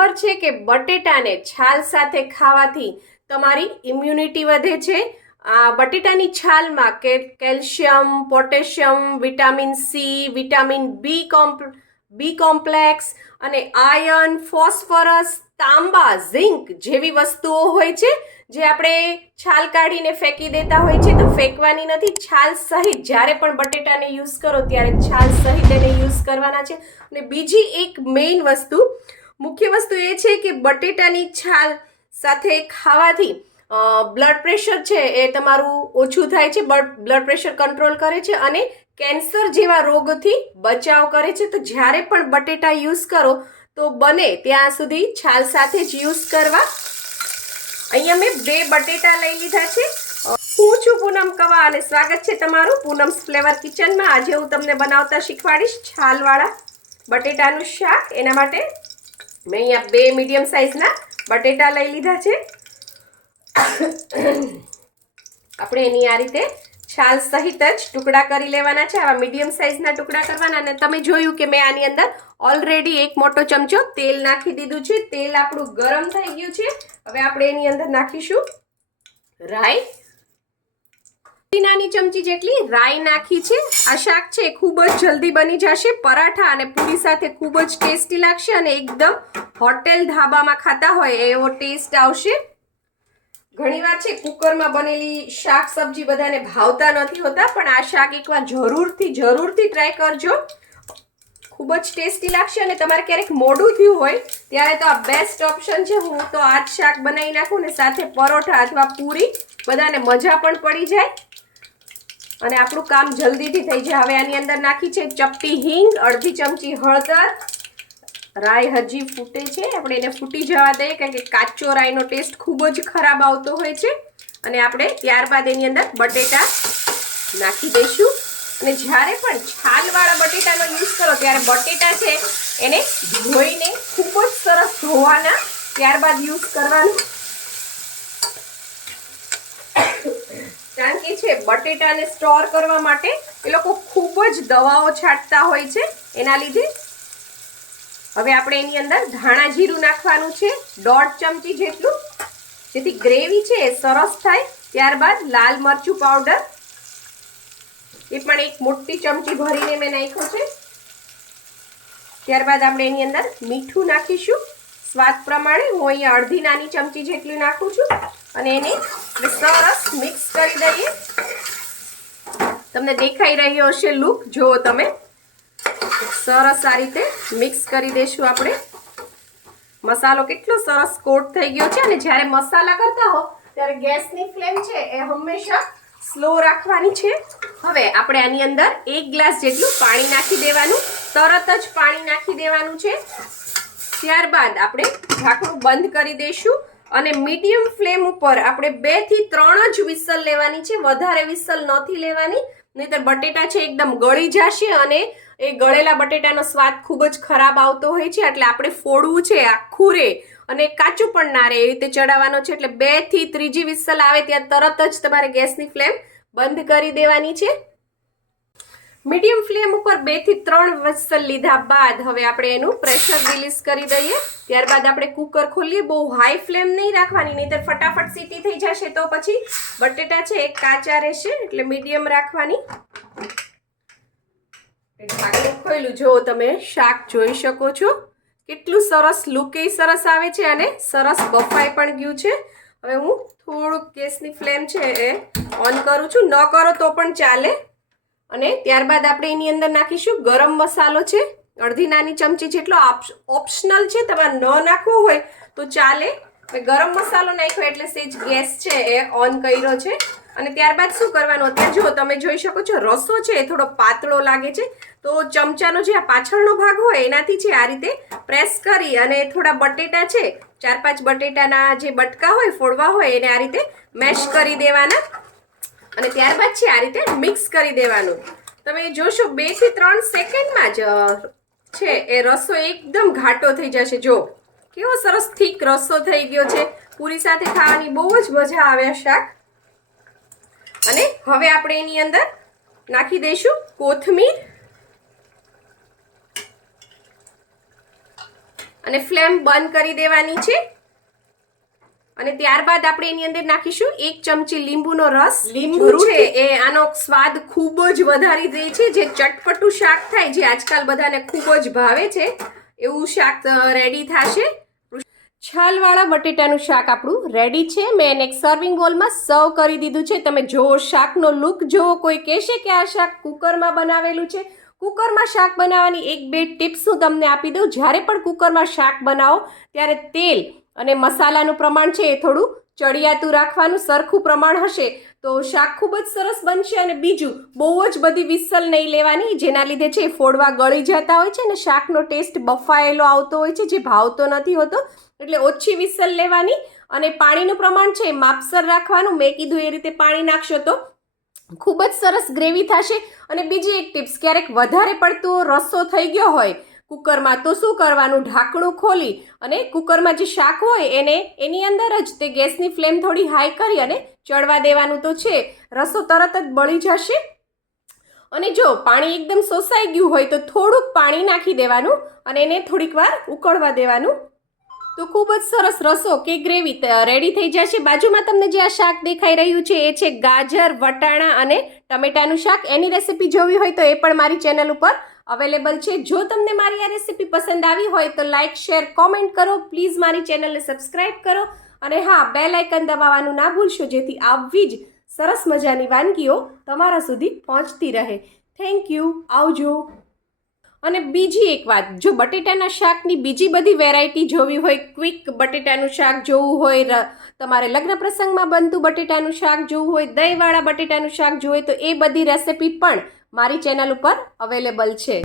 ખબર છે કે બટેટાને છાલ સાથે ખાવાથી તમારી ઇમ્યુનિટી વધે છે? બટેટાની છાલમાં calcium, potassium, vitamin C, vitamin B complex અને આયર્ન, ફોસ્ફરસ, તાંબા, ઝિંક જેવી વસ્તુઓ હોય છે જે આપણે છાલ કાઢીને ફેંકી દેતા હોય છે. તો ફેંકવાની નથી, છાલ સહિત જ્યારે પણ બટેટાને યુઝ કરો ત્યારે છાલ સહિત એને યુઝ કરવાના છે. અને બીજી એક મેઇન વસ્તુ, મુખ્ય વસ્તુ એ છે કે બટેટાની છાલ સાથે ખાવાથી બ્લડ પ્રેશર છે એ તમારું ઓછું થાય છે, બ્લડ પ્રેશર કંટ્રોલ કરે છે અને કેન્સર જેવા રોગથી બચાવ કરે છે. તો જ્યારે પણ બટેટા યુઝ કરો તો બને ત્યાં સુધી છાલ સાથે જ યુઝ કરવા. અહીંયા મેં 2 બટેટા લઈ લીધા છે. હું છું પૂનમ કવા અને સ્વાગત છે તમારું પૂનમ્સ ફ્લેવર કિચનમાં. આજે હું તમને બનાવતા શીખવાડીશ છાલવાળા બટેટાનું શાક. એના માટે મેં અહીંયા 2 મીડિયમ સાઇઝના બટેટા લઈ લીધા છે. આપણે એની આ રીતે છાલ સહિત જ ટુકડા કરી લેવાના છે. આવા મીડિયમ સાઇઝના ટુકડા કરવાના. અને તમે જોયું કે મેં આની અંદર ઓલરેડી 1 મોટો ચમચો તેલ નાખી દીધું છે. તેલ આપણું ગરમ થઈ ગયું છે. હવે આપણે એની અંદર નાખીશું રાઈ. નાની ચમચી જેટલી રાઈ નાખી છે. આ શાક છે ખૂબ જ જલ્દી બની જશે. પરાઠા અને પૂરી સાથે ખૂબ જ ટેસ્ટી લાગશે અને એકદમ હોટેલ ધાબામાં ખાતા હોય એવો ટેસ્ટ આવશે. ઘણીવાર છે કુકરમાં બનેલી શાક સબ્જી બધાને ભાવતા નથી હોતા, પણ આ શાક એકવાર જરૂરથી ટ્રાય કરજો. ખૂબ જ ટેસ્ટી લાગશે. અને તમારે ક્યારેક મોડું થયું હોય ત્યારે તો આ બેસ્ટ ઓપ્શન છે. હું તો આ જ શાક બનાવી નાખું ને સાથે પરોઠા અથવા પૂરી, બધાને મજા પણ પડી જાય અને આપણું કામ જલ્દીથી થઈ જાય. હવે આની અંદર નાખી છે ચપટી હિંગ, અડધી ચમચી હળદર. રાઈ હજી ફૂટે છે, આપણે એને ફૂટી જવા દઈએ કારણ કે કાચો રાઈનો ટેસ્ટ ખૂબ જ ખરાબ આવતો હોય છે. અને આપણે ત્યારબાદ એની અંદર બટેટા નાખી દઈશું. અને જ્યારે પણ છાલવાળા બટેટાનો યુઝ કરો ત્યારે બટેટા છે એને ધોઈને ખૂબ જ સરસ ધોવાના, ત્યારબાદ યુઝ કરવાનું. કારણ કે છે બટેટાને સ્ટોર કરવા માટે એ લોકો ખૂબ જ દવાઓ છાંટતા હોય છે, એના લીધે. હવે આપણે એની અંદર ધાણા જીરું નાખવાનું છે 1.5 ચમચી જેટલું, જેથી ગ્રેવી છે એ સરસ થાય. ત્યારબાદ લાલ મરચું પાવડર, એ પણ 1 મોટી ચમચી ભરીને મેં નાખ્યું છે. ત્યારબાદ આપણે એની અંદર મીઠું નાખીશું સ્વાદ પ્રમાણે. હું અહીંયા અડધી નાની ચમચી જેટલું નાખું છું અને એને સરસ મિક્સ કરી દઈએ. તમને દેખાઈ રહ્યો હશે લુક, જુઓ તમે. સરસ આ રીતે મિક્સ કરી દઈશું આપણે. મસાલો કેટલો સરસ કોટ થઈ ગયો છે. અને જ્યારે મસાલા કરતા હો ત્યારે ગેસની ફ્લેમ છે એ હંમેશા સ્લો રાખવાની છે. હવે આપણે આની અંદર 1 ગ્લાસ જેટલું પાણી નાખી દેવાનું. તરત જ પાણી નાખી દેવાનું છે. ત્યારબાદ આપણે ઢાંકણું બંધ કરી દઈશું અને મીડિયમ ફ્લેમ ઉપર આપણે 2 થી 3 જ વિસલ લેવાની છે. વધારે વિસલ નથી લેવાની, નહીંતર બટેટા છે એકદમ ગળી જશે અને એ ગળેલા બટેટાનો સ્વાદ ખૂબ જ ખરાબ આવતો હોય છે. એટલે આપણે ફોડવું છે આખું રે અને કાચું પણ ના રહે એ રીતે ચડાવવાનો છે. એટલે 2 થી 3જી વિસલ આવે ત્યાં તરત જ તમારે ગેસની ફ્લેમ બંધ કરી દેવાની છે. મીડિયમ ફ્લેમ ઉપર 2 થી 3 વિસલ લીધા બાદ હવે આપણે એનું પ્રેશર રિલીઝ કરી દઈએ. ત્યારબાદ આપણે કુકર ખોલીએ. બહુ હાઈ ફ્લેમ નહીં રાખવાની, નહીંતર ફટાફટ સીટી થઈ જશે તો પછી બટેટા છે એ કાચા રહેશે. એટલે મીડિયમ રાખવાની. ઢાંકણું ખોલ્યું, જો તમે શાક જોઈ શકો છો કેટલું સરસ લુક એ સરસ આવે છે અને સરસ બફાઈ પણ ગયું છે. હવે હું થોડુંક ગેસની ફ્લેમ છે એ ઓન કરું છું, ન કરો તો પણ ચાલે. અને ત્યારબાદ આપણે એની અંદર નાખીશું ગરમ મસાલો છે અડધી નાની ચમચી જેટલો. ઓપ્શનલ છે, તમારે ન નાખવો હોય તો ચાલે. ગરમ મસાલો નાખ્યો એટલે સેજ ગેસ છે એ ઓન કર્યો છે. અને ત્યારબાદ શું કરવાનું, અત્યારે જો તમે જોઈ શકો છો રસો છે એ થોડો પાતળો લાગે છે, તો ચમચાનો જે આ પાછળનો ભાગ હોય એનાથી છે આ રીતે પ્રેસ કરી અને થોડા બટેટા છે 4-5 બટેટાના જે બટકા હોય ફોડવા હોય એને આ રીતે મેશ કરી દેવાના. અને ત્યારબાદ છે આ રીતે મિક્સ કરી દેવાનું. તમે જોશો 2 થી 3 સેકન્ડમાં જ છે એ રસો એકદમ ઘાટો થઈ જશે. જો કેવો સરસ થીક રસો થઈ ગયો છે. પૂરી સાથે ખાવાની બહુ જ મજા આવે આ શાક. અને હવે આપણે એની અંદર નાખી દઈશું કોથમીર અને ફ્લેમ બંધ કરી દેવાની છે. અને ત્યારબાદ આપણે એની અંદર નાખીશું 1 ચમચી લીંબુનો રસ. લીંબુ છે એ આનો સ્વાદ ખૂબ જ વધારી દે છે. જે ચટપટું શાક થાય, જે આજકાલ બધાને ખૂબ જ ભાવે છે, એવું શાક રેડી થશે. છાલવાળા બટેટાનું શાક આપણું રેડી છે. મેં એને એક સર્વિંગ બોલમાં સર્વ કરી દીધું છે. તમે જુઓ શાકનો લુક જુઓ. કોઈ કહેશે કે આ શાક કુકરમાં બનાવેલું છે. કુકરમાં શાક બનાવવાની 1-2 ટિપ્સ હું તમને આપી દઉં. જ્યારે પણ કુકરમાં શાક બનાવો ત્યારે તેલ અને મસાલાનું પ્રમાણ છે એ થોડું ચડિયાતું રાખવાનું. સરખું પ્રમાણ હશે તો શાક ખૂબ જ સરસ બનશે. અને બીજું, બહુ જ બધી વિસલ નહીં લેવાની, જેના લીધે છે ફોડવા ગળી જતા હોય છે અને શાકનો ટેસ્ટ બફાયેલો આવતો હોય છે, જે ભાવતો નથી હોતો. એટલે ઓછી વિસલ લેવાની. અને પાણીનું પ્રમાણ છે માપસર રાખવાનું. મેં કીધું એ રીતે પાણી નાખશો તો ખૂબ જ સરસ ગ્રેવી થશે. અને બીજી એક ટિપ્સ, ક્યારેક વધારે પડતો રસો થઈ ગયો હોય કુકરમાં તો શું કરવાનું, ઢાંકણું ખોલી અને કુકરમાં જે શાક હોય એને એની અંદર જ તે ગેસની ફ્લેમ થોડી હાઈ કરી અને ચડવા દેવાનું. તો છે રસો તરત જ બળી જશે. અને જો પાણી એકદમ સોસાઈ ગયું હોય તો થોડુંક પાણી નાખી દેવાનું અને એને થોડીક વાર ઉકળવા દેવાનું. તો ખૂબ જ સરસ રસો કે ગ્રેવી રેડી થઈ જશે. બાજુમાં તમને જે આ શાક દેખાઈ રહ્યું છે એ છે ગાજર, વટાણા અને ટમેટાનું શાક. એની રેસીપી જોવી હોય તો એ પણ મારી ચેનલ ઉપર અવેલેબલ છે. જો તમને મારી આ રેસીપી પસંદ આવી હોય તો લાઇક, શેર, કોમેન્ટ કરો. પ્લીઝ મારી ચેનલને સબસ્ક્રાઈબ કરો. અને હા, બેલ આઇકન દબાવવાનું ના ભૂલશો, જેથી આવી જ સરસ મજાની વાનગીઓ તમારા સુધી પહોંચતી રહે. Thank you. આવજો. અને બીજી એક વાત, જો બટેટાના શાકની બીજી બધી વેરાયટી જોવી હોય, ક્વિક બટેટાનું શાક જોવું હોય, તમારે લગ્ન પ્રસંગમાં બનતું બટેટાનું શાક જોવું હોય, દહીંવાળા બટેટાનું શાક જોવું હોય, તો એ બધી રેસિપી પણ મારી ચેનલ ઉપર અવેલેબલ છે.